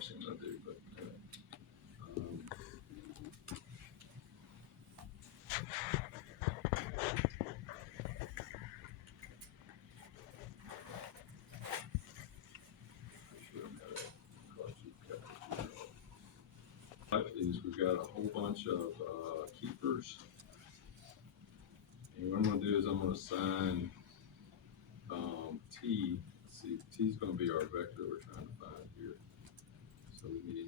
first thing I'm gonna do, but is we've got a whole bunch of keepers, and what I'm going to do is I'm going to assign T. Let's see, T is going to be our vector we're trying to find here. So we need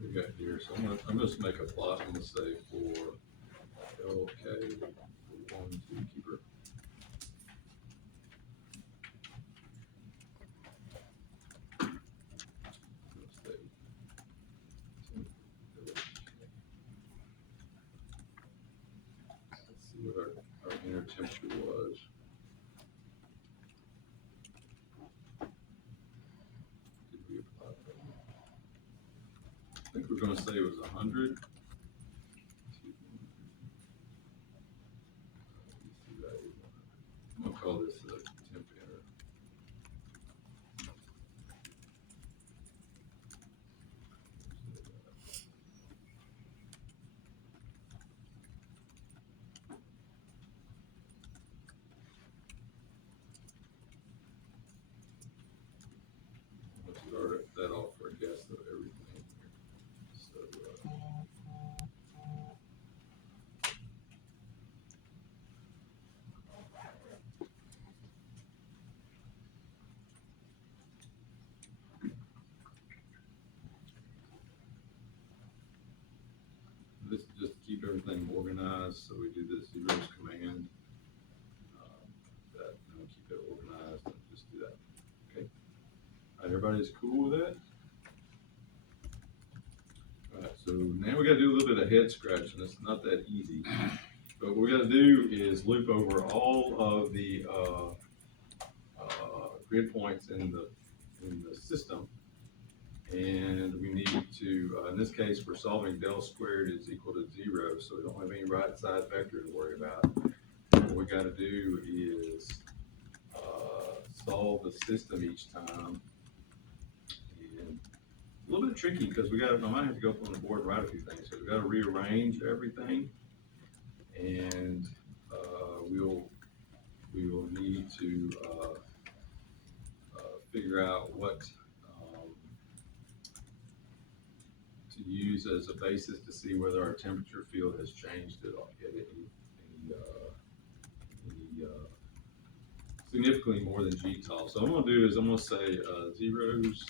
we got here. So I'm just make a plot. I'm going to say for LK for 1, 2 keeper. Let's see what our inner temperature was. Did we apply that? I think we're going to say it was 100. I'm going to call this a temp error. Let's start that off for a guess of everything here. So, this is just to keep everything organized. So we do the zeros command. That and keep it organized and just do that. Okay. All right, everybody's cool with that? All right, so now we got to do a little bit of head scratching. It's not that easy. But what we got to do is loop over all of the grid points in the system. And we need to, in this case, we're solving del squared is equal to 0, so we don't have any right side vector to worry about. What we got to do is solve the system each time. And a little bit tricky because I might have to go up on the board and write a few things. So we got to rearrange everything, and we will need to figure out what to use as a basis to see whether our temperature field has changed at all, significantly more than GTOL. So what I'm going to do is I'm going to say zeros.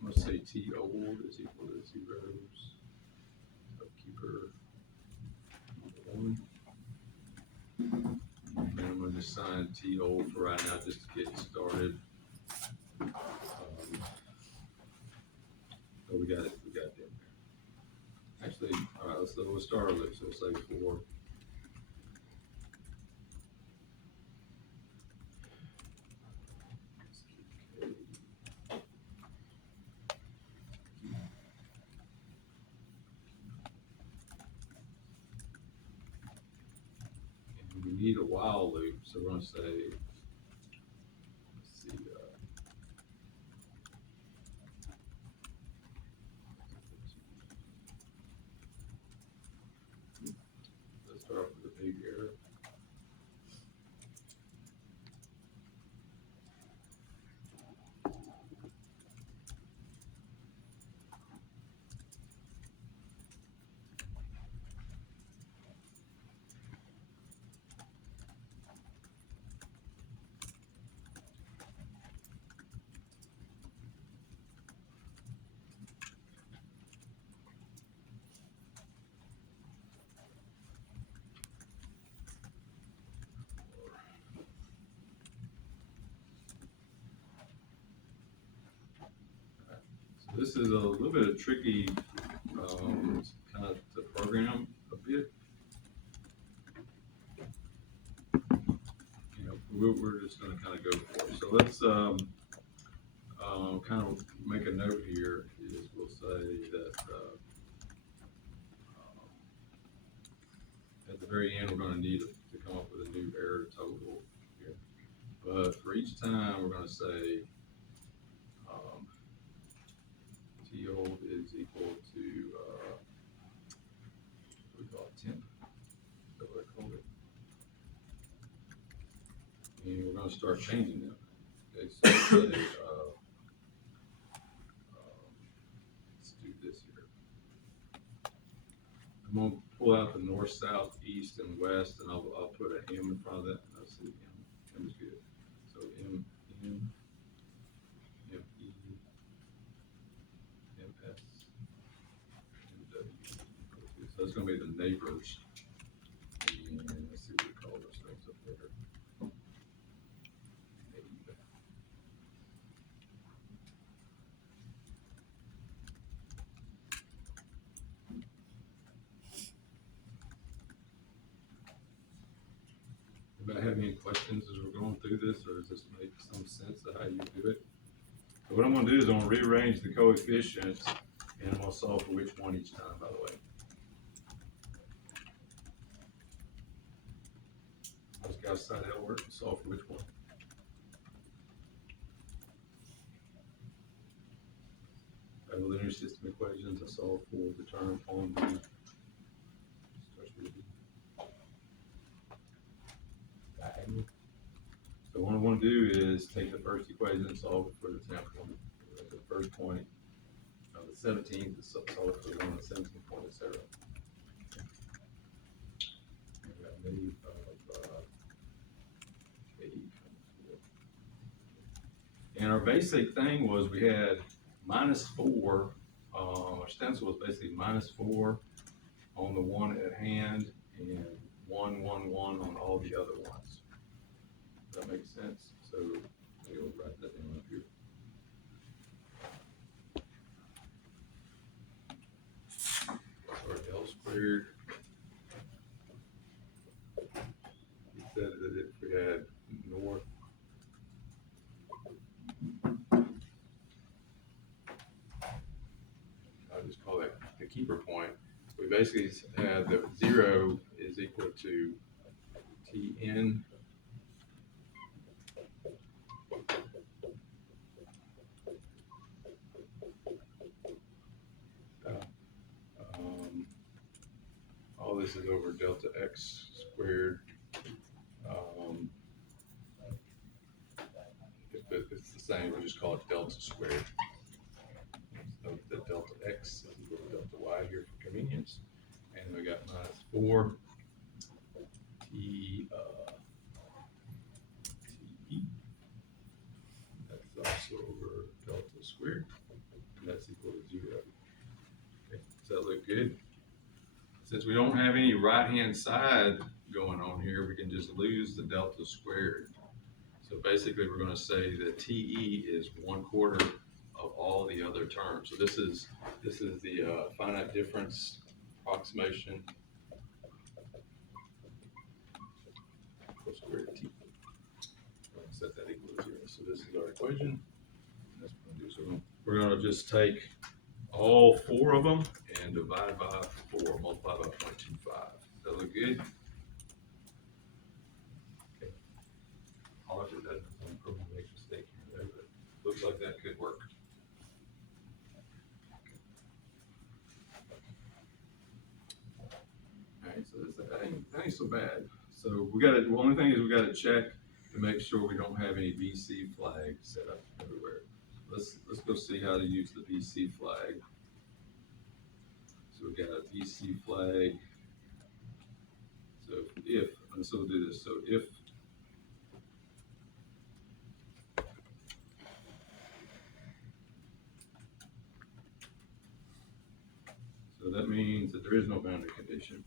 I'm going to say T old is equal to zeros. So keeper 1. And I'm going to assign T old for right now just to get started. So we got it there. Actually, all right, we'll start our loop. So we'll say 4. And we need a while loop, so we're going to say, let's see, let's start off with a big error. This is a little bit of tricky kind of to program a bit. we're just gonna kind of go for it. So let's, kind of make a note here is we'll say that, at the very end, we're gonna need to come up with a new error total here. But for each time, we're gonna say, T old is equal to, what do we call it, temp? Is that what I called it? And we're gonna start changing them. Okay, so let's say, let's do this here. I'm gonna pull out the north, south, east, and west, and I'll put an M in front of that. I'll see M. M is good. So M, M, M, E, M, S, M, W. So that's gonna be the neighbors. And let's see what we call those things up there. Anybody have any questions as we're going through this, or does this make some sense of how you do it? So what I'm gonna do is I'm gonna rearrange the coefficients, and I'm gonna solve for which one each time, by the way. Those guys decide how it works and solve for which one. I have a linear system equations, I solve for the term on the, starts with D. Diagonal. So what I want to do is take the first equation and solve it for the temp one. The first point of the 17th, solve it for the one of the 17th point, etc. We got many of and our basic thing was we had -4. Our stencil was basically -4 on the one at hand and 1, 1, 1 on all the other ones. Does that make sense? So we'll write that down up here. So our L squared. We said that if we had north, I'll just call that the keeper point. We basically had the 0 is equal to Tn all this is over delta x squared. If it's the same, we'll just call it delta squared. So the delta x is equal to delta y here for convenience. And we got -4 T Te. That's also over delta squared. And that's equal to 0. Okay, does that look good? Since we don't have any right-hand side going on here, we can just lose the delta squared. So basically, we're going to say that TE is 1/4 of all the other terms. So this is the finite difference approximation. Squared T. Set that equal to 0. So this is our equation. That's what we're going to do. So we're going to just take all 4 of them and divide by 4, multiply by 0.25. Does that look good? Okay. I'll have to do that. I'm probably make a mistake here, but looks like that could work. All right, so that ain't so bad. So we got to. The only thing is we got to check to make sure we don't have any VC flags set up everywhere. Let's go see how to use the VC flag. So we got a VC flag. So so we'll do this. So if so that means that there is no boundary condition.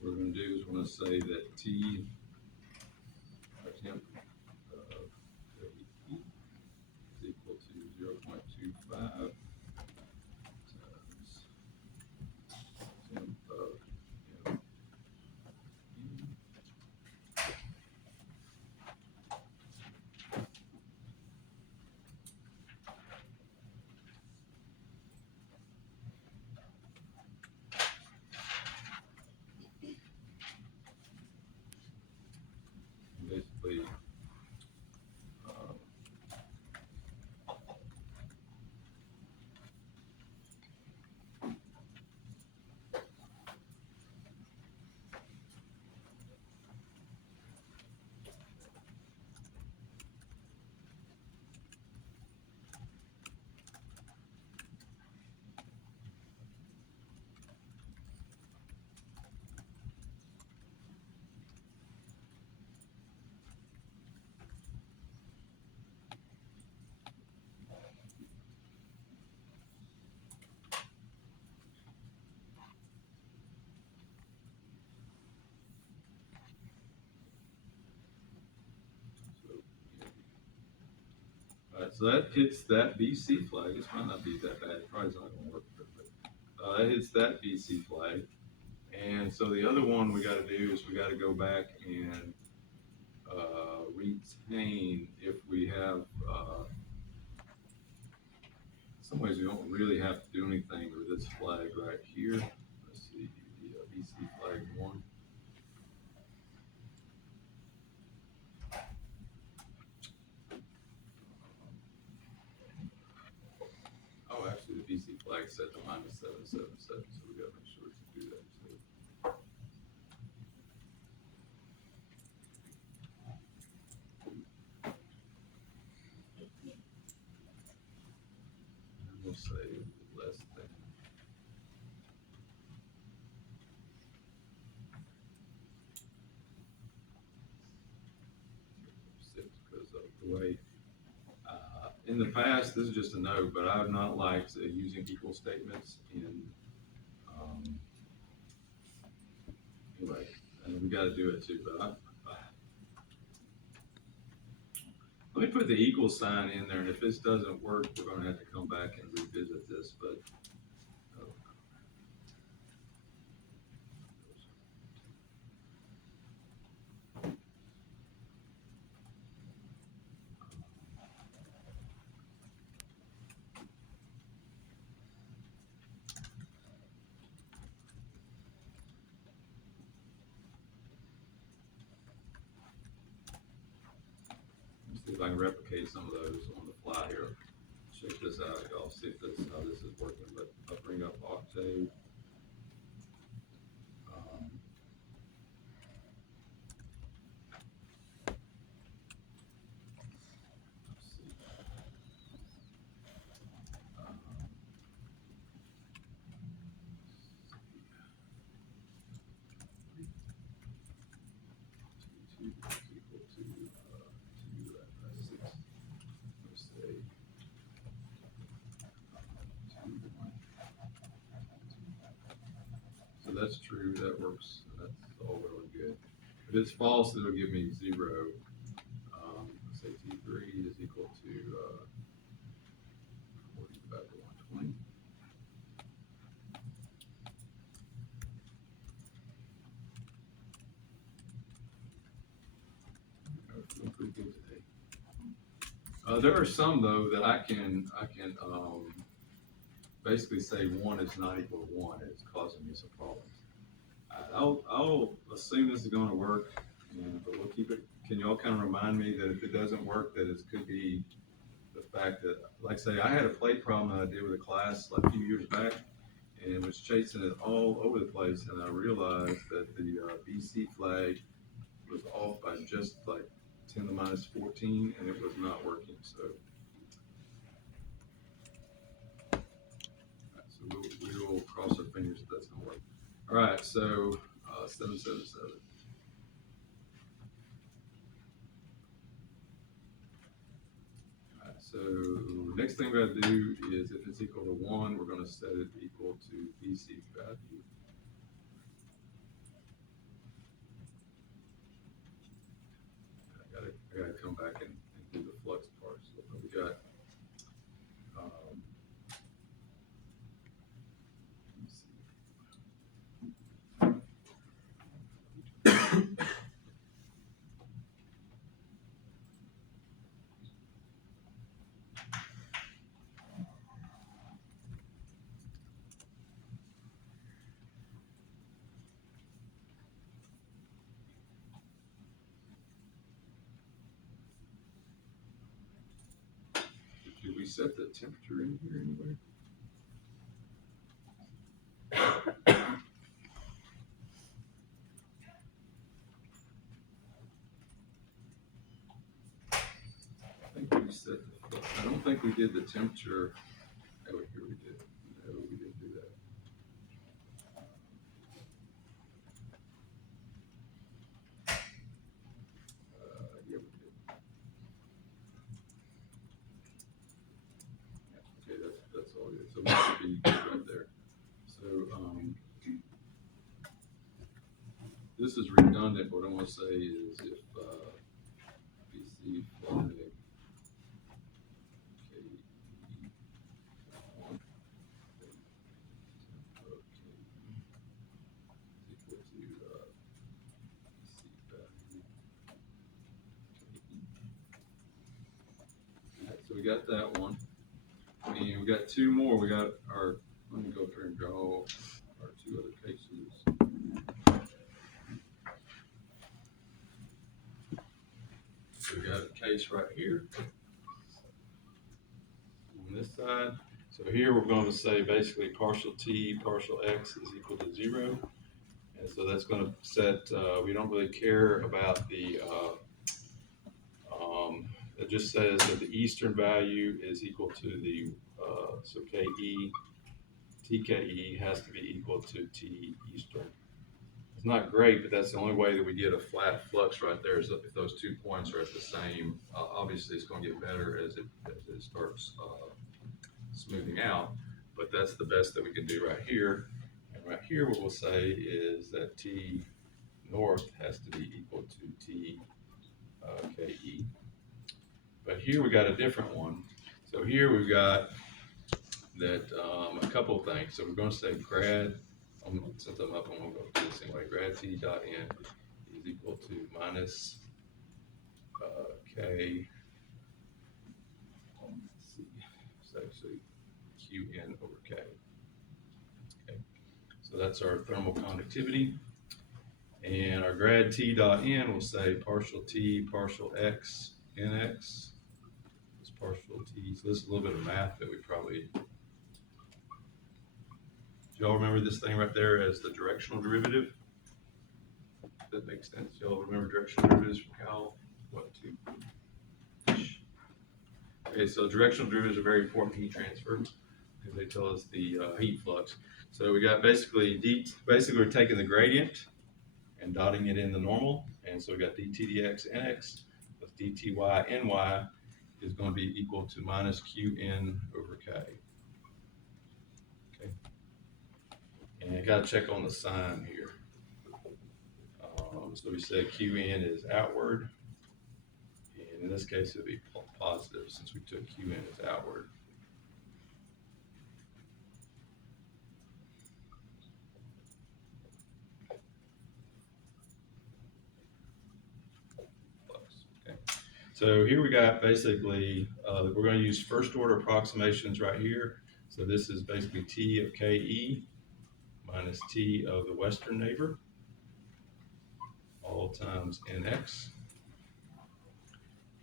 What we're going to do is we're going to say that T temp is equal to 0.25 times temp of M. So that hits that BC flag. This might not be that bad. It probably not gonna work, but that hits that BC flag. And so the other one we gotta do is we gotta go back and, retain if we have, in some ways we don't really have to do anything with this flag right here. Let's see, the BC flag one. Oh, actually, the BC flag set to -777, so we gotta make sure to do that too. And we'll say less than. Six, because of the way, in the past, this is just a note, but I've not liked using equal statements in, um, anyway, and we gotta do it too, but let me put the equal sign in there, and if this doesn't work, we're gonna have to come back and revisit this, but. Oh. Let's see if I can replicate some of those on the fly here. Check this out, y'all, see if this, how this is working, but I'll bring up Octave. Um, let's see. Um, 2 is equal to, 2 at 6. Let's say, 2, 1. So that's true, that works, that's all really good. If it's false, it'll give me 0. Let's say T3 is equal to, 40 divided by 120. Feeling pretty good today. There are some though that I can basically say 1 is not equal to 1. It's causing me some problems. I'll assume this is going to work, but we'll keep it. Can you all kind of remind me that if it doesn't work, that it could be the fact that, like say, I had a plate problem that I did with a class like a few years back, and was chasing it all over the place, and I realized that the BC flag was off by just like 10 to the minus 14, and it was not working. So, we'll cross our fingers that that's gonna work. All right, so 777. All right, so next thing we're gonna do is if it's equal to 1, we're gonna set it equal to BC value. I gotta come back and do the flux part. So we got, did we set the temperature in here anywhere? I think we set the, I don't think we did the temperature. Oh, here we did. No, we didn't do that. Yeah, we did. Yeah, okay, that's all good. So we should be good right there. So this is redundant. What I want to say is if BC flag we got that one. And we got two more. We got our, let me go through and draw our two other cases. So we got a case right here on this side. So here we're going to say basically partial t partial x is equal to 0. And so that's going to set, we don't really care about the, it just says that the eastern value is equal to the, so KE, TKE has to be equal to T eastern. It's not great, but that's the only way that we get a flat flux right there is if those 2 points are at the same. Obviously, it's going to get better as it starts smoothing out, but that's the best that we can do right here. And right here, what we'll say is that T north has to be equal to T KE. But here we got a different one. So here we've got that a couple of things. So we're going to say grad, since I'm up, I'm going to go do this anyway. Grad T dot N is equal to minus K, let's see, it's actually QN over K. Okay, so that's our thermal conductivity. And our grad T dot N will say partial T, partial X, NX. It's partial T. So this is a little bit of math that we probably, do y'all remember this thing right there as the directional derivative? That makes sense. Y'all remember directional derivatives from Cal? What, two? Okay, so directional derivatives are very important in heat transfer because they tell us the heat flux. So we got basically we're taking the gradient and dotting it in the normal, and so we got dt dx nx plus dt y ny is going to be equal to minus qn over k. Okay, and I got to check on the sign here. So we said qn is outward, and in this case it would be positive since we took qn as outward. Okay. So here we got basically, we're going to use first order approximations right here. So this is basically T of KE minus T of the western neighbor, all times NX.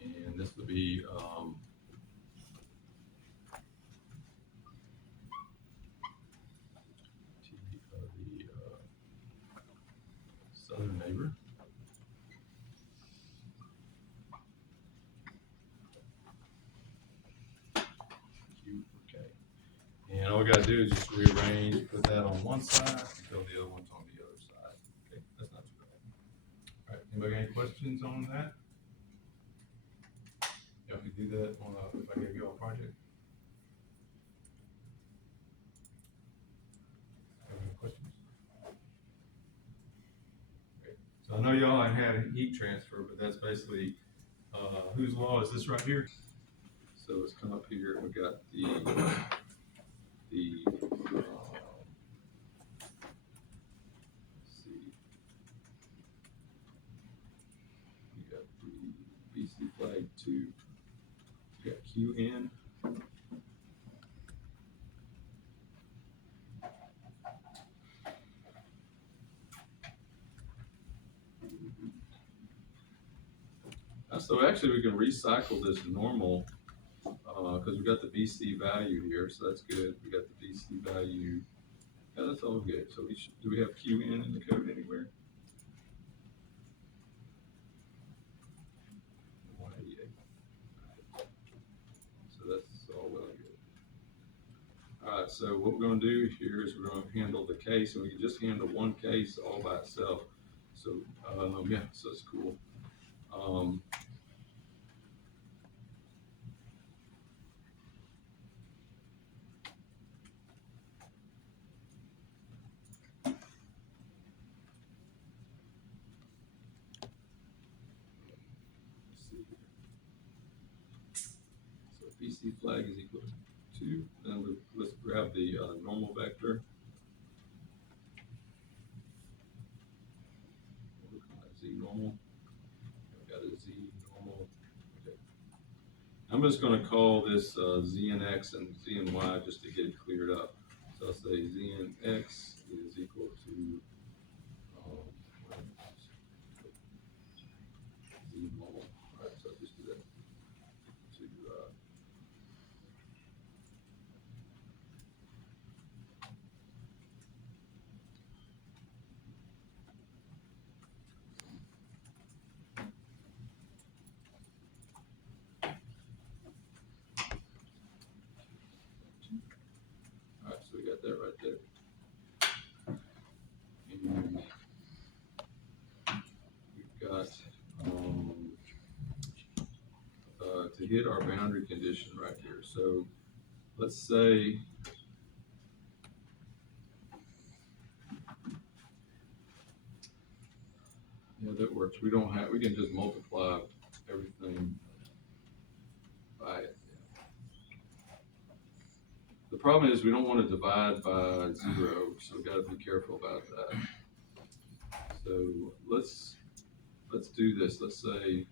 And this would be T of the southern neighbor. Q for K. And all we got to do is just rearrange, put that on one side, and fill the other ones on the other side. Okay, that's not too bad. All right, anybody got any questions on that? Y'all could do that on if I gave you all a project. Any questions? Okay. So I know y'all ain't had a heat transfer, but that's basically whose law is this right here? So let's come up here. We got the let's see, we got the BC flag 2. We got QN. So actually we can recycle this normal because we got the BC value here, so that's good. We got the BC value. Yeah, that's all good. So do we have QN in the code anywhere? 188. So that's all well and good. All right, so what we're going to do here is we're going to handle the case, and we can just handle one case all by itself. So yeah, so that's cool. So BC flag is equal to 2. Then let's grab the normal vector. We'll look at Z normal. We got a Z normal. Okay. I'm just gonna call this, Z and X and Z and Y just to get it cleared up. So I'll say Z and X is equal to, Z mul. Alright, so just do that to, alright, so we got that right there. And we've got, to hit our boundary condition right here. So let's say, yeah, that works. We don't have, we can just multiply everything by it. The problem is we don't want to divide by 0, so we got to be careful about that. So let's do this. Let's say,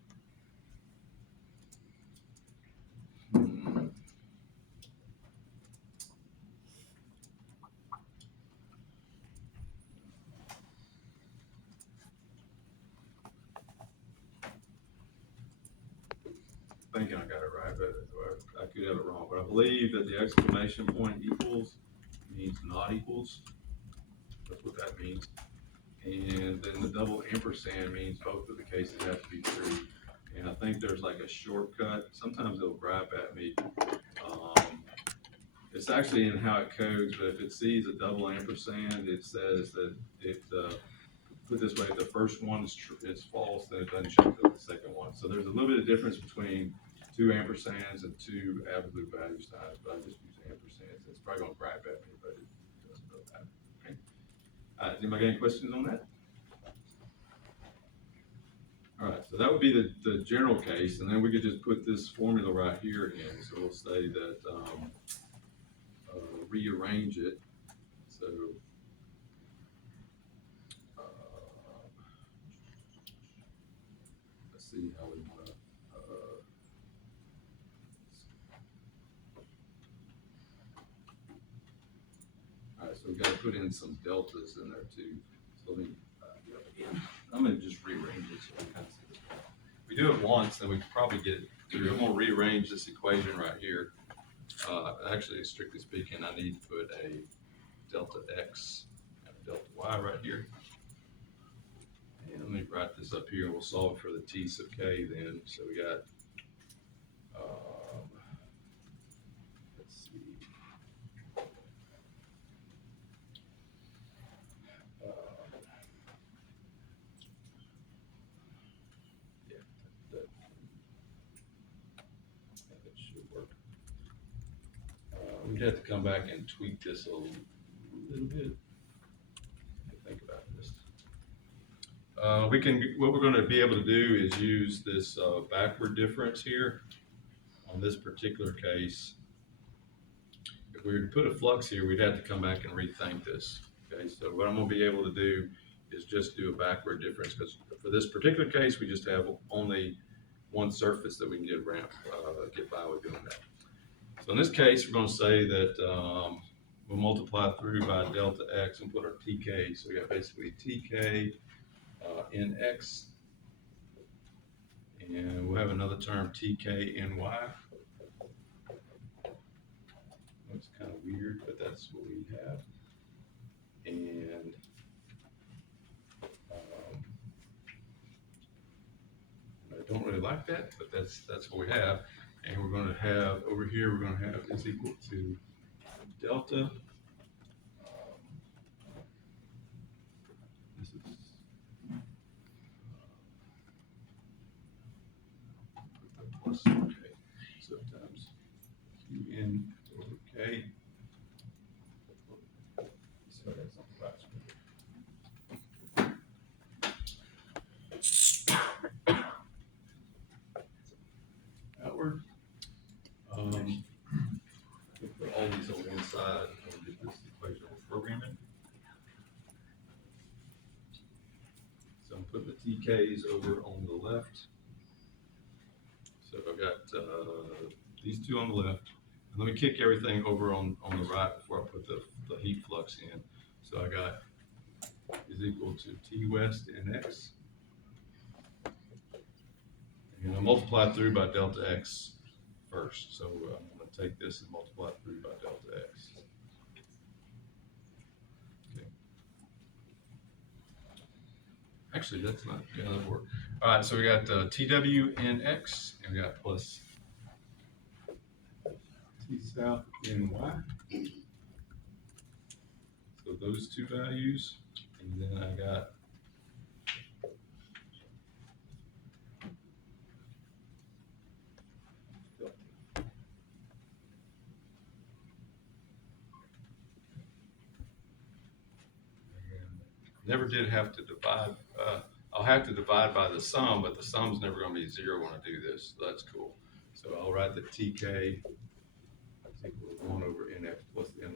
thinking I got it right, but I could have it wrong. But I believe that the exclamation point equals means not equals. That's what that means. And then the double ampersand means both of the cases have to be true. And I think there's like a shortcut. Sometimes it'll gripe at me. It's actually in how it codes, but if it sees a double ampersand, it says that it, put this way, if the first one is false, then it doesn't check the second one. So there's a little bit of difference between 2 ampersands and 2 absolute value signs, but I just use ampersands. It's probably gonna gripe at me, but it doesn't really matter. Okay. Anybody got any questions on that? All right, so that would be the general case, and then we could just put this formula right here in. So we'll say that, rearrange it. So, let's see how we want to, all right, so we got to put in some deltas in there too. So let me, do it again. I'm going to just rearrange it so we kind of see this. We do it once, then we can probably get it through. I'm going to rearrange this equation right here. Actually, strictly speaking, I need to put a delta x and a delta y right here. And let me write this up here, and we'll solve for the t sub k then. So we got, let's see. Yeah, that should work. We'd have to come back and tweak this a little bit. Think about this. What we're going to be able to do is use this backward difference here on this particular case. If we were to put a flux here, we'd have to come back and rethink this. Okay, so what I'm going to be able to do is just do a backward difference, because for this particular case, we just have only one surface that we can get by with doing that. So in this case, we're going to say that we'll multiply through by delta x and put our tk. So we got basically tk in x, and we'll have another term tk in y. Looks kind of weird, but that's what we have. And I don't really like that, but that's what we have. And we're going to have over here, we're going to have is equal to delta. This is plus k. So times qn over k. So that's on the last one. Outward. We'll put all these on one side and get this equation programming. So I'm putting the TKs over on the left. So I've got, these two on the left. And let me kick everything over on the right before I put the heat flux in. So I got is equal to T west NX. And I multiply through by delta X first. So I'm going to take this and multiply through by delta X. Okay. Actually, that's not going to work. All right, so we got TWNX, and we got plus T south NY. So those two values, and then I got never did have to divide. I'll have to divide by the sum, but the sum's never going to be 0 when I do this. So that's cool. So I'll write the TK is equal to 1 over NX plus NY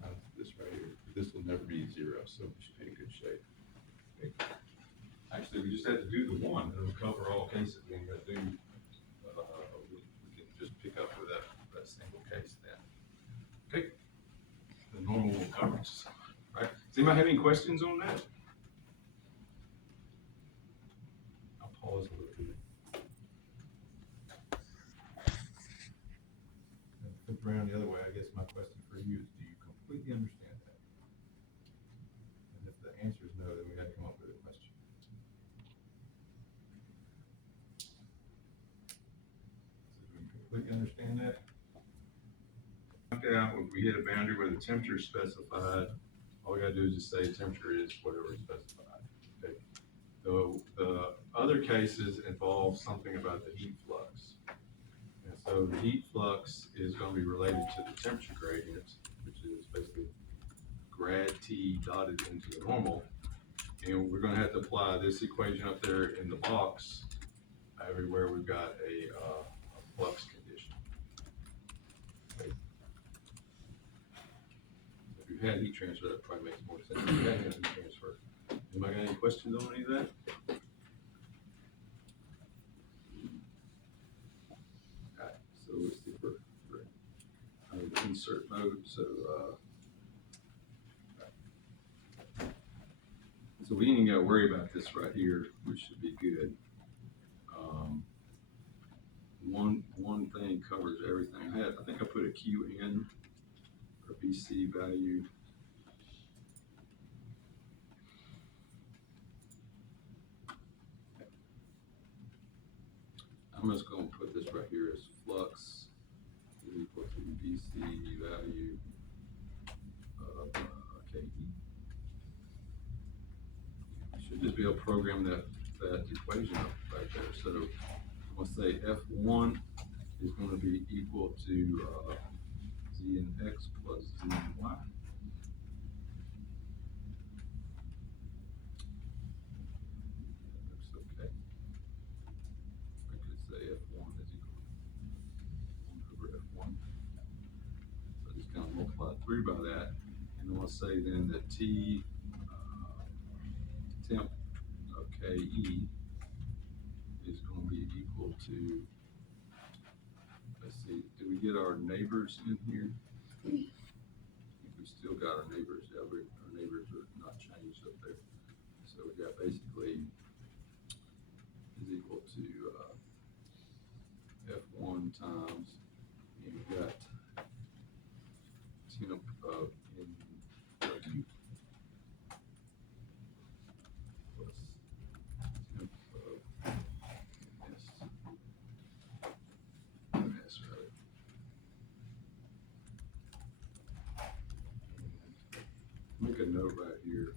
times this right here. This will never be 0, so we should be in good shape. Okay. Actually, we just had to do the 1, and it'll cover all cases. We ain't got to do. We can just pick up with that single case then. Okay. The normal will cover us. Right? Does anybody have any questions on that? I'll pause a little bit. Flip around the other way. I guess my question for you is, do you completely understand that? And if the answer is no, then we got to come up with a question. So do we completely understand that? Out if we hit a boundary where the temperature is specified, all we got to do is just say temperature is whatever is specified. Okay. The other cases involve something about the heat flux. And so the heat flux is going to be related to the temperature gradient, which is basically grad T dotted into the normal. And we're going to have to apply this equation up there in the box everywhere we've got a flux condition. Okay. If you had heat transfer, that probably makes more sense. If you had heat transfer. Anybody got any questions on any of that? Alright, so let's see for insert mode. So we ain't even got to worry about this right here, which should be good. One thing covers everything. I think I put a QN or BC value. I'm just going to put this right here as flux is equal to BC value of KE. Should just be able to program that equation up right there. So I'm going to say F1 is going to be equal to Z and X plus Z and Y. That looks okay. I could say F1 is equal to 1 over F1. So I just kind of multiply through by that. And I'm going to say then that T temp of KE is going to be equal to, let's see, do we get our neighbors in here? I think we still got our neighbors. Yeah, our neighbors are not changed up there. So we got basically is equal to F1 times, and we got temp of NW plus temp of MS rather. Make a note right here.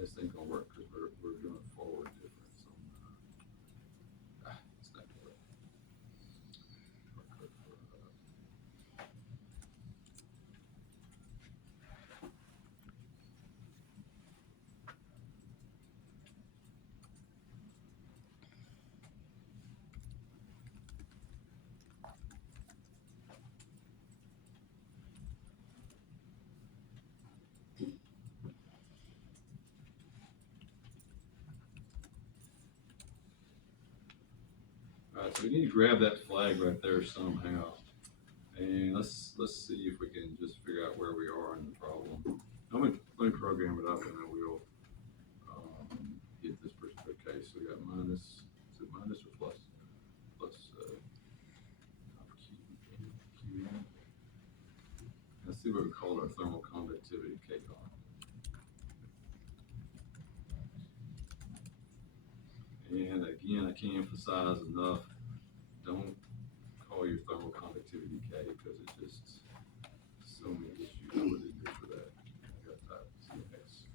This ain't gonna work because we're doing forward difference on it's not gonna work. Alright, so we need to grab that flag right there somehow. And let's see if we can just figure out where we are in the problem. Let me program it up and then we'll get this particular case. So we got minus, is it minus or plus? Plus Q. Let's see what we call our thermal conductivity K on. And again, I can't emphasize enough, don't call your thermal conductivity K because it just, so many issues with it here for that. I got that CX.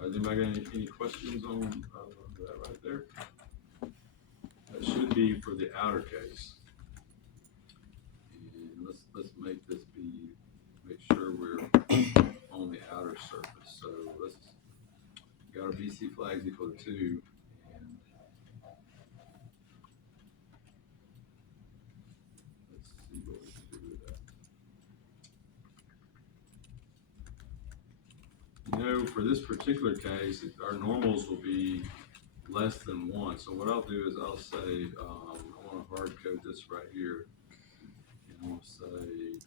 Has anybody got any questions on that right there? That should be for the outer case. And let's make this be, make sure we're on the outer surface. So let's, got our BC flags equal to 2. And let's see what we can do with that. You know, for this particular case, our normals will be less than 1. So what I'll do is I'll say, I want to hard code this right here. And I'll say,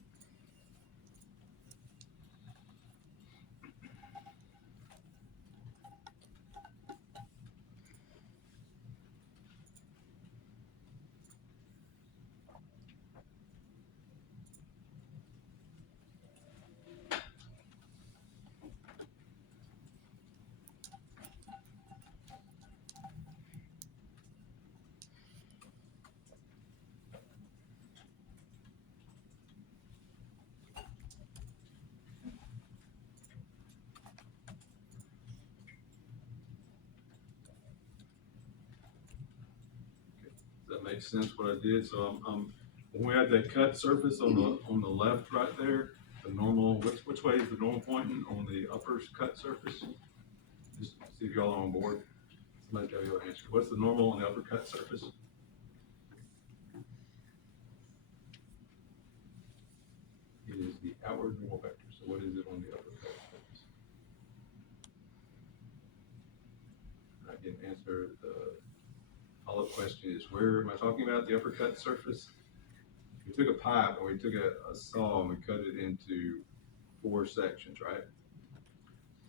that makes sense what I did. So when we had that cut surface on the left right there, the normal, which way is the normal pointing on the upper cut surface? Just see if y'all are on board. Somebody tell you an answer. What's the normal on the upper cut surface? It is the outward normal vector. So what is it on the upper cut surface? I can answer the follow-up question is, where am I talking about the upper cut surface? We took a pipe and we took a saw and we cut it into 4 sections, right?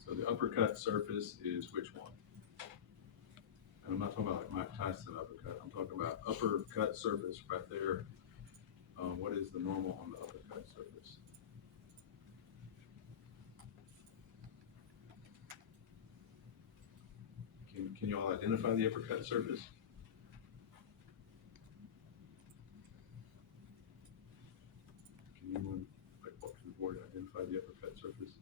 So the upper cut surface is which one? And I'm not talking about like Mike Tyson uppercut. I'm talking about upper cut surface right there. What is the normal on the upper cut surface? Can you all identify the upper cut surface? Can anyone walk to the board and identify the upper cut surface?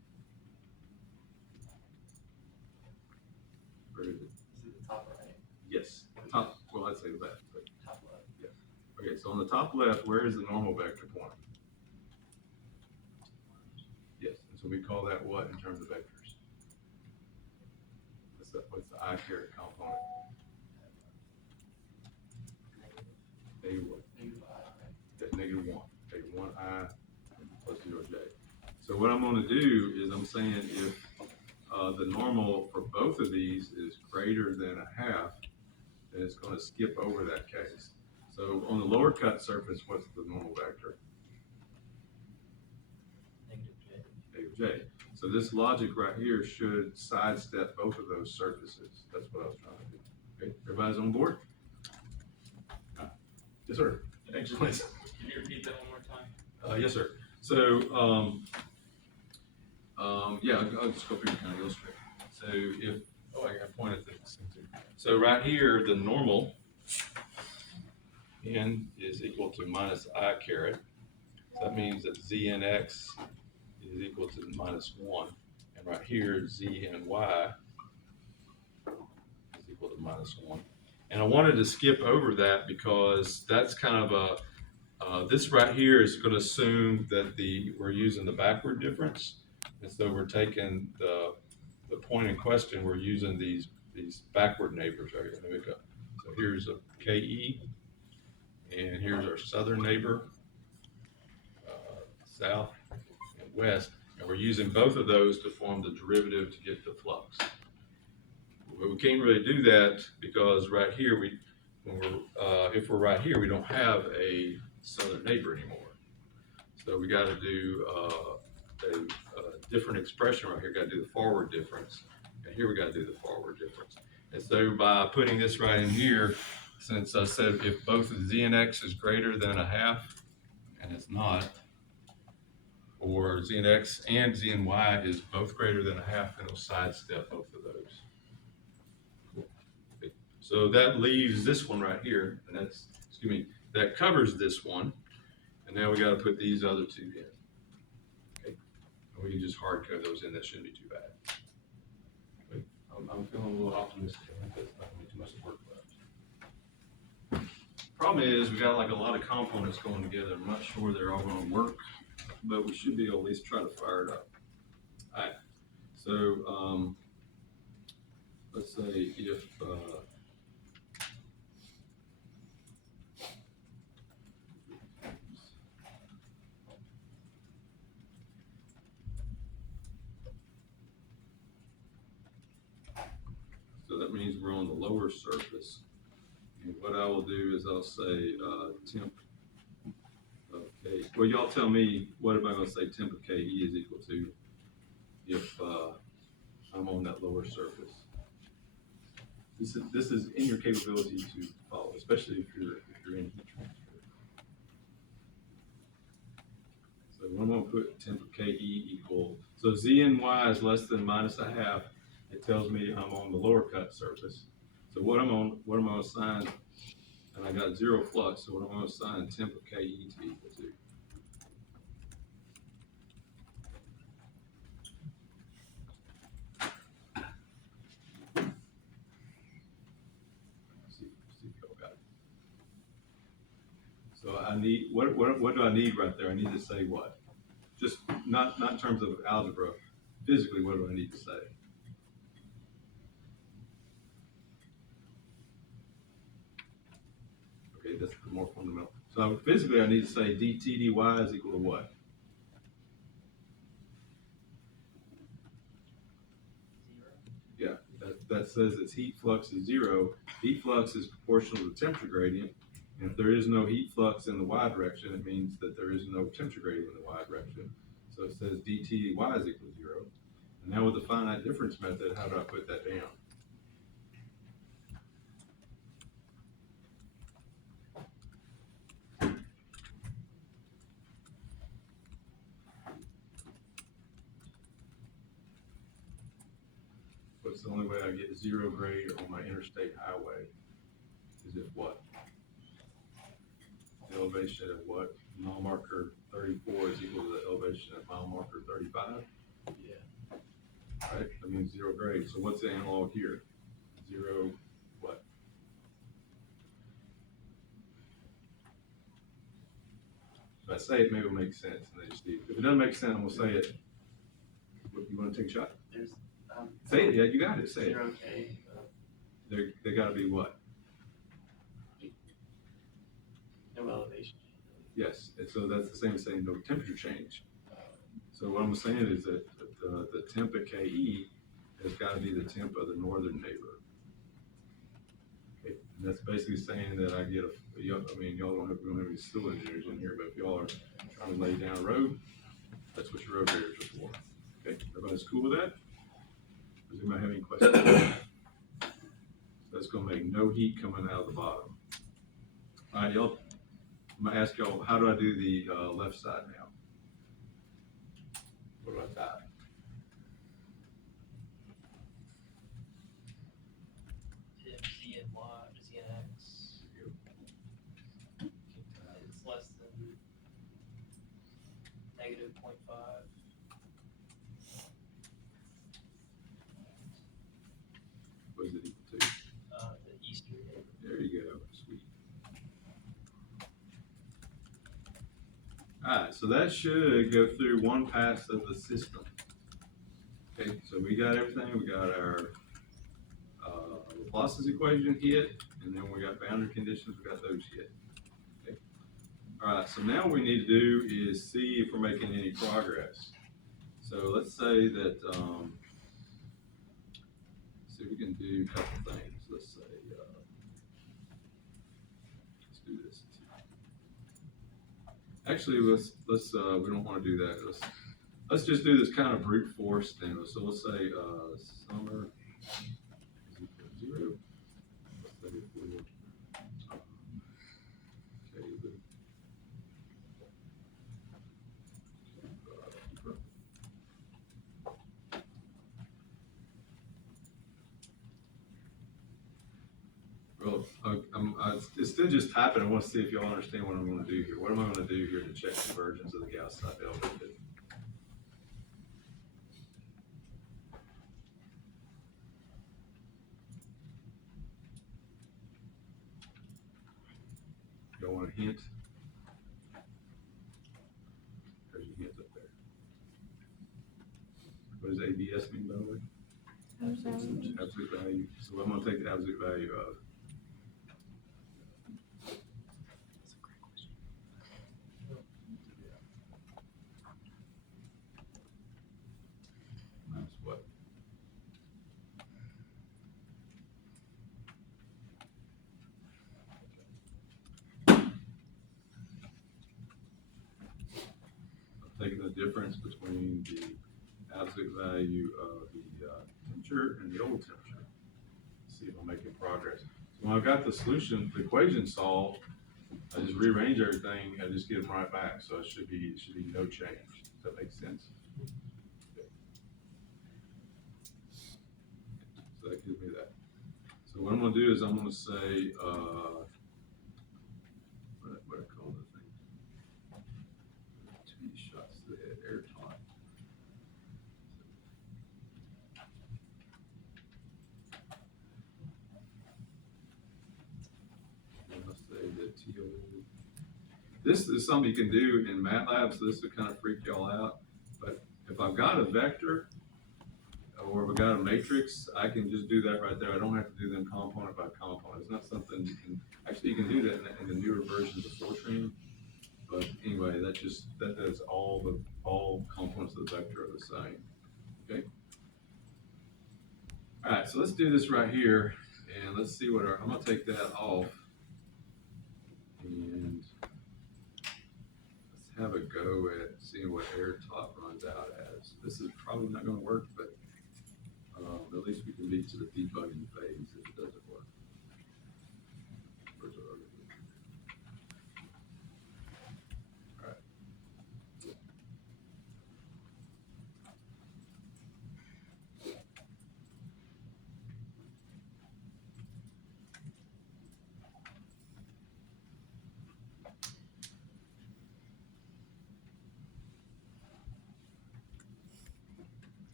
Where is it? Is it the top right? Yes, top. Well, I'd say left, but Top left. yeah. Okay, so on the top left, where is the normal vector pointing? Yes, and so we call that what in terms of vectors? What's the I caret component? Negative what? Negative I, right? That's -1. Okay, 1I plus 0J. So what I'm going to do is I'm saying if the normal for both of these is greater than 1/2, then it's going to skip over that case. So on the lower cut surface, what's the normal vector? Negative J. J. So this logic right here should sidestep both of those surfaces. That's what I was trying to do. Okay, everybody's on board? Yes, sir. Thanks, please. Can you repeat that one more time? Yes, sir. So, yeah, I'll just go through and kind of illustrate. So if, I got pointed things. So right here, the normal n is equal to minus I caret. So that means that ZNX is equal to -1. And right here, ZNY is equal to -1. And I wanted to skip over that because that's kind of a, this right here is going to assume that we're using the backward difference. And so we're taking the point in question, we're using these backward neighbors right here. There we go. So here's a KE, And here's our southern neighbor, south and west, and we're using both of those to form the derivative to get the flux. But we can't really do that because right here, if we're right here, we don't have a southern neighbor anymore. So we gotta do a different expression right here, gotta do the forward difference, and here we gotta do the forward difference. And so by putting this right in here, since I said if both z and x is greater than a half, and it's not, or z and x and z and y is both greater than a half, then it'll sidestep both of those. Okay. So that leaves this one right here, and that covers this one, and now we gotta put these other two in. Okay, and we can just hard code those in, that shouldn't be too bad. Okay. I'm feeling a little optimistic, I think that's not gonna be too much work left. Problem is, we got like a lot of components going together, I'm not sure they're all gonna work, but we should be able to at least try to fire it up. Alright, so let's say if so that means we're on the lower surface. And what I will do is I'll say temp of K. Well, y'all tell me, what am I gonna say temp of KE is equal to if I'm on that lower surface? This is in your capability to follow, especially if you're in heat transfer. So I'm gonna put temp of KE equal, so Z and Y is less than minus a half. It tells me I'm on the lower cut surface. So what am I gonna assign? And I got zero flux, so what I'm gonna assign temp of KE to be equal to? See if y'all got it. So I need, what do I need right there? I need to say what? Just not in terms of algebra, physically, what do I need to say? Okay, that's the more fundamental. So physically, I need to say dt dy is equal to what? Yeah, that says its heat flux is zero. Heat flux is proportional to the temperature gradient. And if there is no heat flux in the y direction, it means that there is no temperature gradient in the y direction. So it says dt dy is equal to zero. And now with the finite difference method, how do I put that down? What's the only way I get zero grade on my interstate highway? Is if what? The elevation at what? Mile marker 34 is equal to the elevation at mile marker 35? Yeah. Right? That means zero grade. So what's the analog here? Zero what? If I say it, maybe it'll make sense. And they just need, if it doesn't make sense, I'm gonna say it. What, you wanna take a shot? There's Say it, yeah, you got it, say it. 0K. They gotta be what? No elevation. Yes, and so that's the same as saying no temperature change. So what I'm saying is that the temp at KE has gotta be the temp of the northern neighbor. Okay, and that's basically saying that I get y'all don't have any civil engineers in here, but if y'all are trying to lay down a road, that's what your road graders are for. Okay, everybody's cool with that? Does anybody have any questions? That's gonna make no heat coming out of the bottom. All right, y'all, I'm gonna ask y'all, how do I do the left side now? What do I type? If Z and Y, Z and X, it's less than -0.5. What is it equal to? The eastern neighbor. There you go, sweet. All right, so that should go through one pass of the system. Okay, so we got everything. We got our Laplace's equation hit, and then we got boundary conditions. We got those hit. Alright, so now what we need to do is see if we're making any progress. So let's say that, see if we can do a couple things. Let's say, let's do this. Actually, we don't wanna do that. Let's just do this kind of brute force thing. So let's say, summer is equal to 0. Let's say for, Caleb. Well, it's still just typing. I want to see if y'all understand what I'm going to do here. What am I going to do here to check convergence of the Gauss-Seidel method? Y'all want a hint? There's your hint up there. What does ABS mean, by the way? Absolute value. So I'm going to take the absolute value of. Minus what? I'm taking the difference between the absolute value of the temperature and the old temperature. See if I'm making progress. So when I've got the solution, the equation solved, I just rearrange everything and just get them right back. So it should be no change. Does that make sense? Okay. So that gives me that. So what I'm gonna do is I'm gonna say, what I call the thing? 2 shots to the head, air time. And I'll say that TO. This is something you can do in MATLAB, so this will kind of freak y'all out. But if I've got a vector, or if I've got a matrix, I can just do that right there. I don't have to do them component by component. It's not something you can, actually you can do that in the newer versions of Fortran. But anyway, that does all components of the vector are the same, okay? All right, so let's do this right here, and let's see I'm gonna take that off, and let's have a go at seeing what air top runs out as. This is probably not gonna work, but at least we can be to the debugging phase if it doesn't work. All right.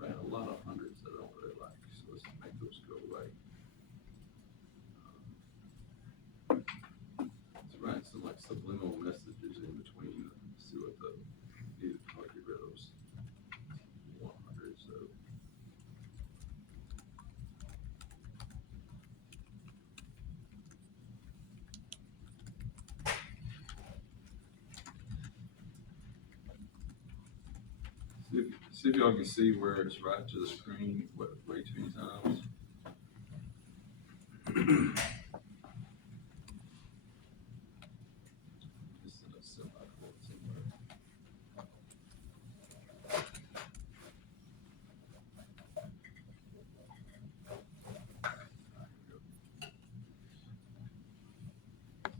Right, a lot of hundreds that I don't really like, so let's make those go away. Let's write some like subliminal messages in between. Let's see what need to probably get rid of those 100. So see if y'all can see where it's right to the screen way too many times. Just in a semicolon somewhere.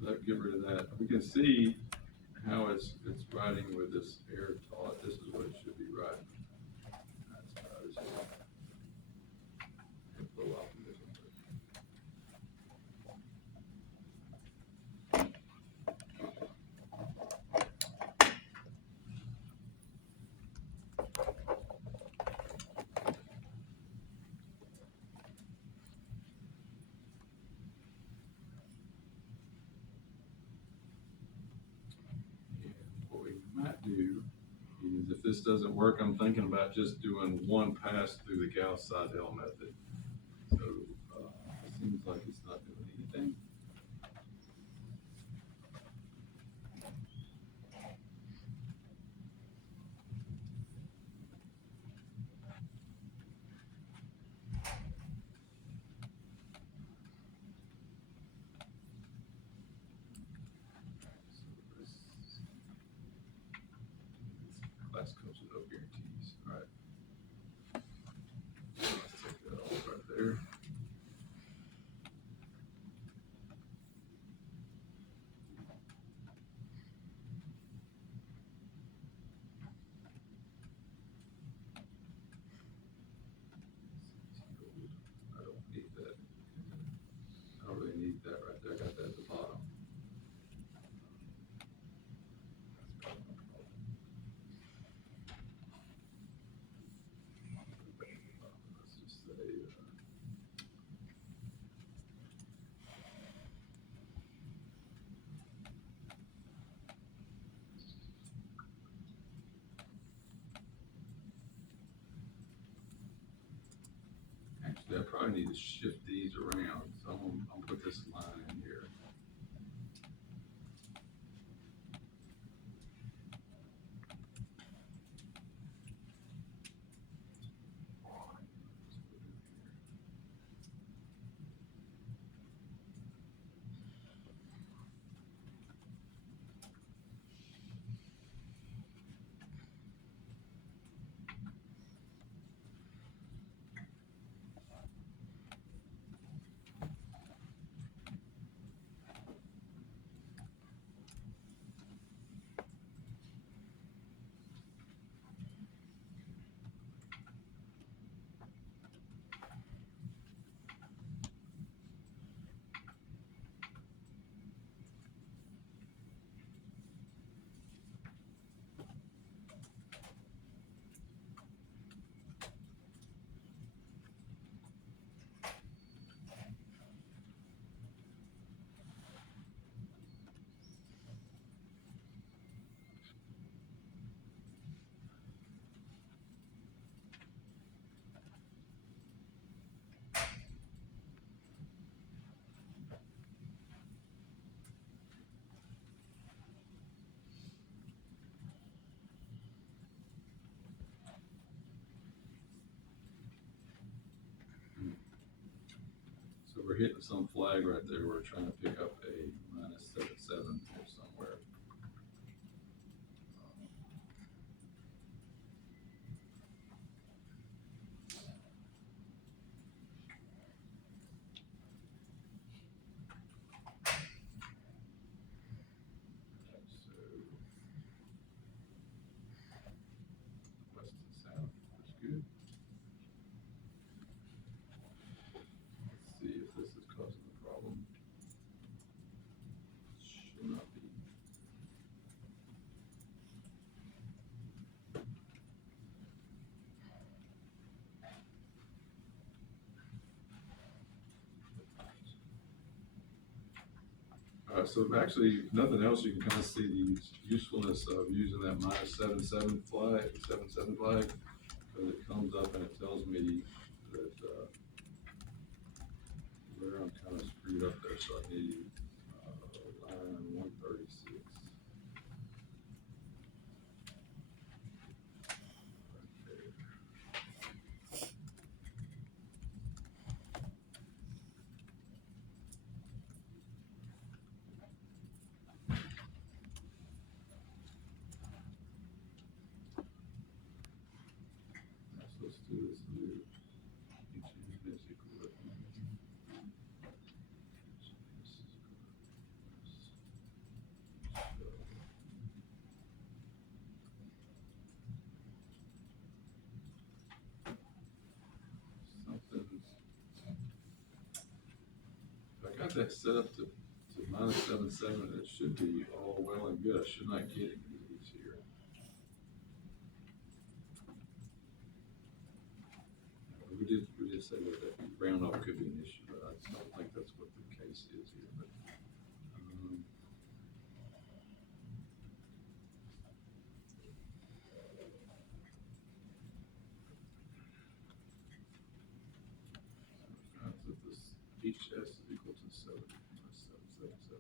So that get rid of that. We can see how it's writing with this air taught. This is what it should be writing. That's about as low optimism. What we might do is if this doesn't work, I'm thinking about just doing one pass through the Gauss-Seidel method. So let's Seems like it's not doing anything. Class comes with no guarantees. All right. Let's take that off right there. I don't need that. I don't really need that right there. I got that at the bottom. Let's just say, actually, I probably need to shift these around. So I'm gonna put this line in here. So we're hitting some flag right there. We're trying to pick up a -7.7 here somewhere. So west and south, that's good. Let's see if this is causing a problem. Should not be. All right, so actually, if nothing else, you can kind of see the usefulness of using that -7.7 flag, 7.7 flag, because it comes up and it tells me that, where I'm kind of screwed up there, so I need, line 136. Right there. So let's do this new. Each unit is equal to. Something. If I got that set up to -7.7, it should be all well and good. I should not get any of these here. We did say that round off could be an issue, but I don't think that's what the case is here. But, trying to put this HS is equal to 7.777.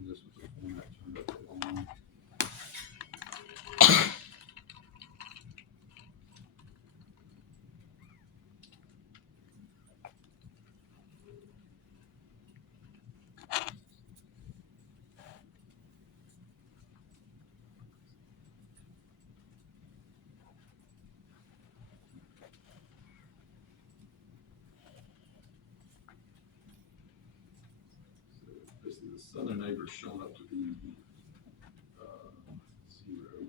And this was the format turned up wrong. So basically, the southern neighbor is shown up to be 0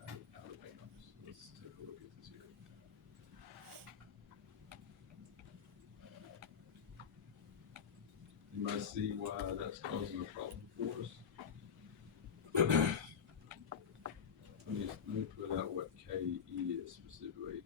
out of bounds. Let's take a look at this here. You might see why that's causing a problem for us. Let me put out what KE is specifically.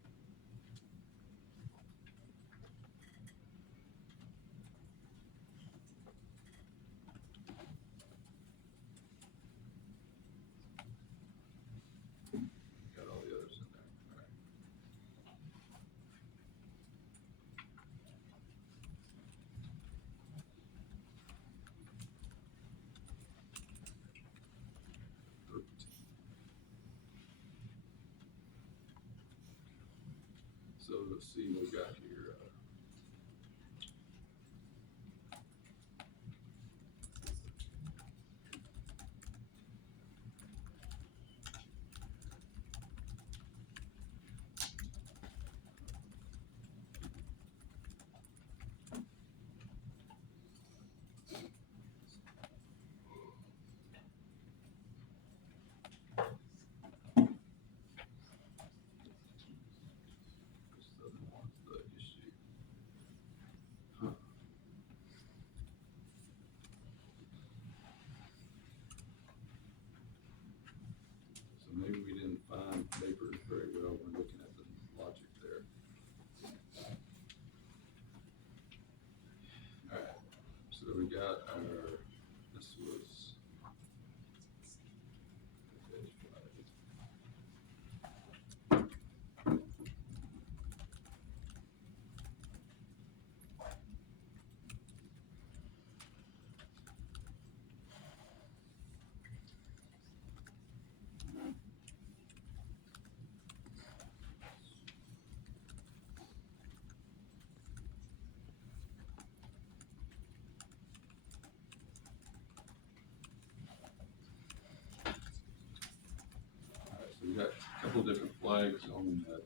Got all the others in there. All right. So let's see what we got here. This doesn't want the issue. Huh. So maybe we didn't find papers very well when looking at the logic there. All right. So we got our, this was. We got a couple different flags on that.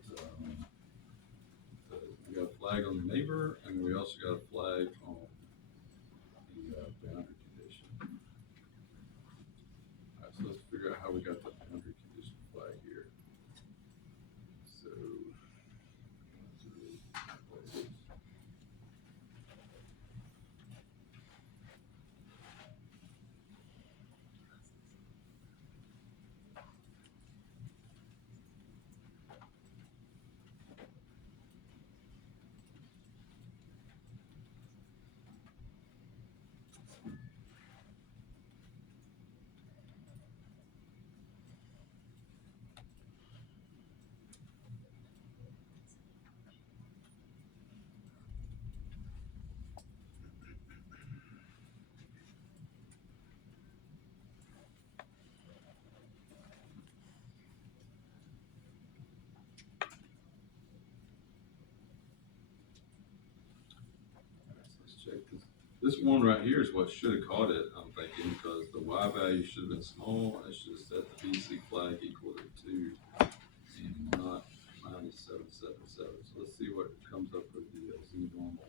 We got a flag on the neighbor, and we also got a flag on the boundary condition. All right, so let's figure out how we got the boundary condition flag here. So, let's check this. This one right here is what should have caught it, I'm thinking, because the Y value should have been small, and it should have set the BC flag equal to 2 and not -777. So let's see what comes up with the Z normal.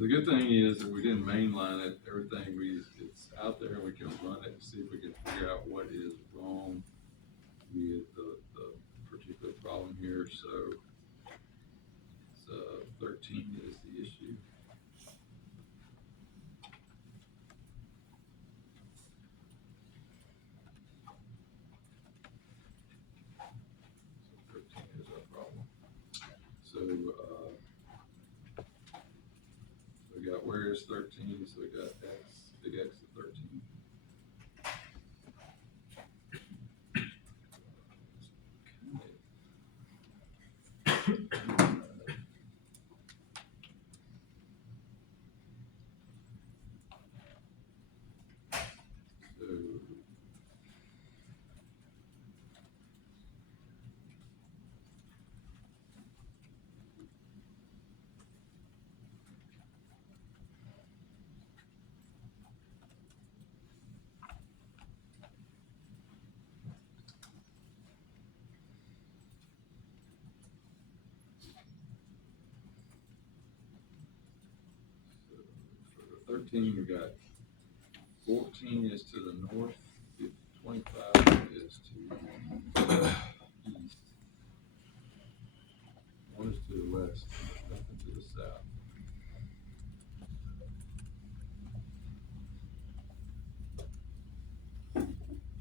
So the good thing is that we didn't mainline it, everything it's out there and we can run it and see if we can figure out what is wrong with the particular problem here. So it's, 13 is the issue. So 13 is our problem. So, we got where is 13, so we got X, big X of 13. For the 13, we got 14 is to the north, 25 is to the east. 1 is to the west, nothing to the south.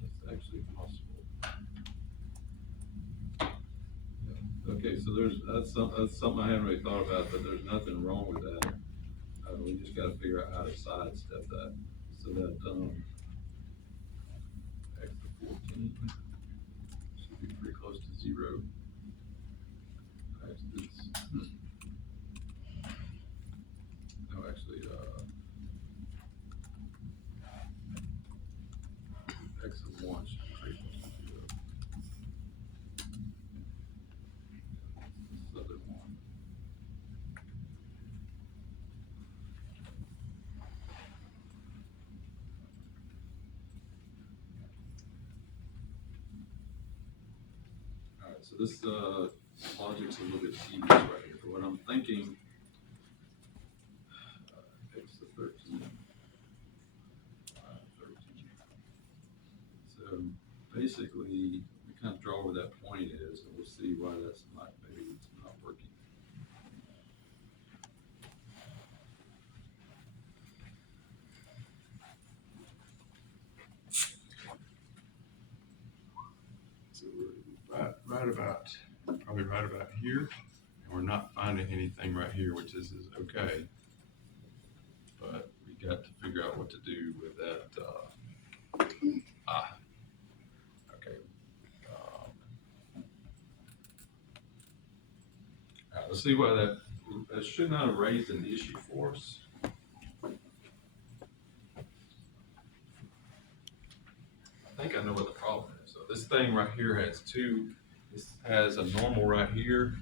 It's actually possible. Yeah. Okay, so that's something I hadn't really thought about, but there's nothing wrong with that. We just gotta figure out how to sidestep that, so that, X to 14 should be pretty close to 0. No, actually, X of 1 should be pretty close to 0. This other one. Alright, so this, logic's a little bit devious right here, but what I'm thinking, X to 13. 13. So basically, we kind of draw where that point is, and we'll see why that's not, maybe it's not working. So we're probably right about here, and we're not finding anything right here, which is okay. But we got to figure out what to do with that, okay. All right, let's see why that should not have raised an issue for us. I think I know what the problem is. So this thing right here has this has a normal right here,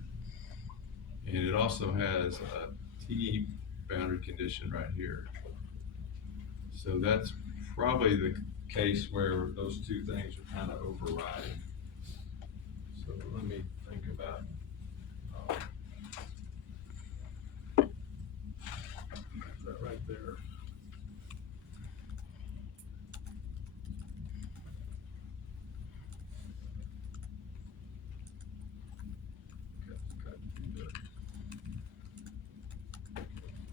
and it also has a T boundary condition right here. So that's probably the case where those two things are kind of overriding. So let me think about, that right there.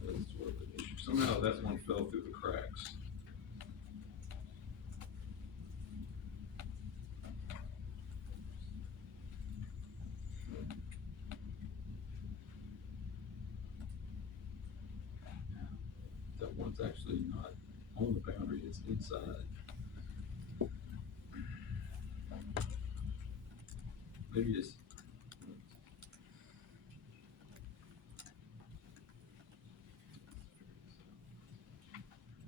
That's sort of an issue. Somehow that one fell through the cracks. That one's actually not on the boundary, it's inside. Maybe it's,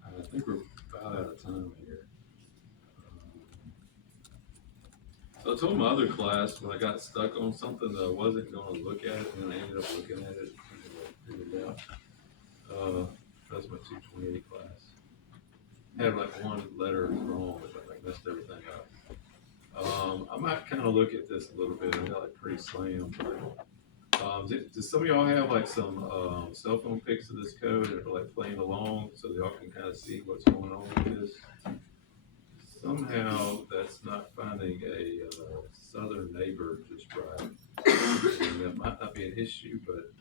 I think we're about out of time here. So I told my other class when I got stuck on something that I wasn't gonna look at it, and then I ended up looking at it and figured it out. That's my 228 class. Had like one letter wrong, but I messed everything up. I might kind of look at this a little bit. I got like pretty slammed. Does some of y'all have like some, cell phone pics of this code and like playing along so y'all can kind of see what's going on with this? Somehow that's not finding a, southern neighbor just right. And that might not be an issue, but,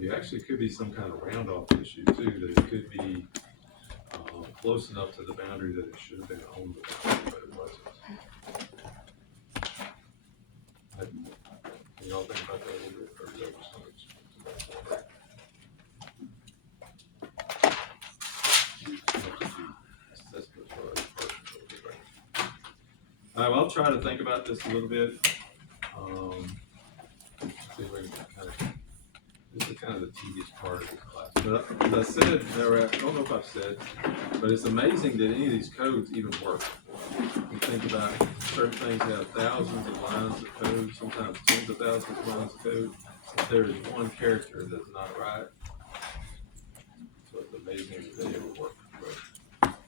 it actually could be some kind of round off issue too, that it could be, close enough to the boundary that it should have been on the boundary, but it wasn't. Can y'all think about that a little bit, or is that just all right, well, I'll try to think about this a little bit. See if we can kind of, this is kind of the tedious part of this class. But as I said, I don't know if I've said, but it's amazing that any of these codes even work. You think about certain things have thousands of lines of code, sometimes tens of thousands of lines of code. If there is one character that's not right, so it's amazing that they ever work. But,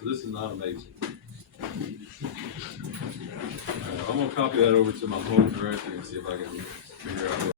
so this is not amazing. I'm gonna copy that over to my home directory and see if I can figure out what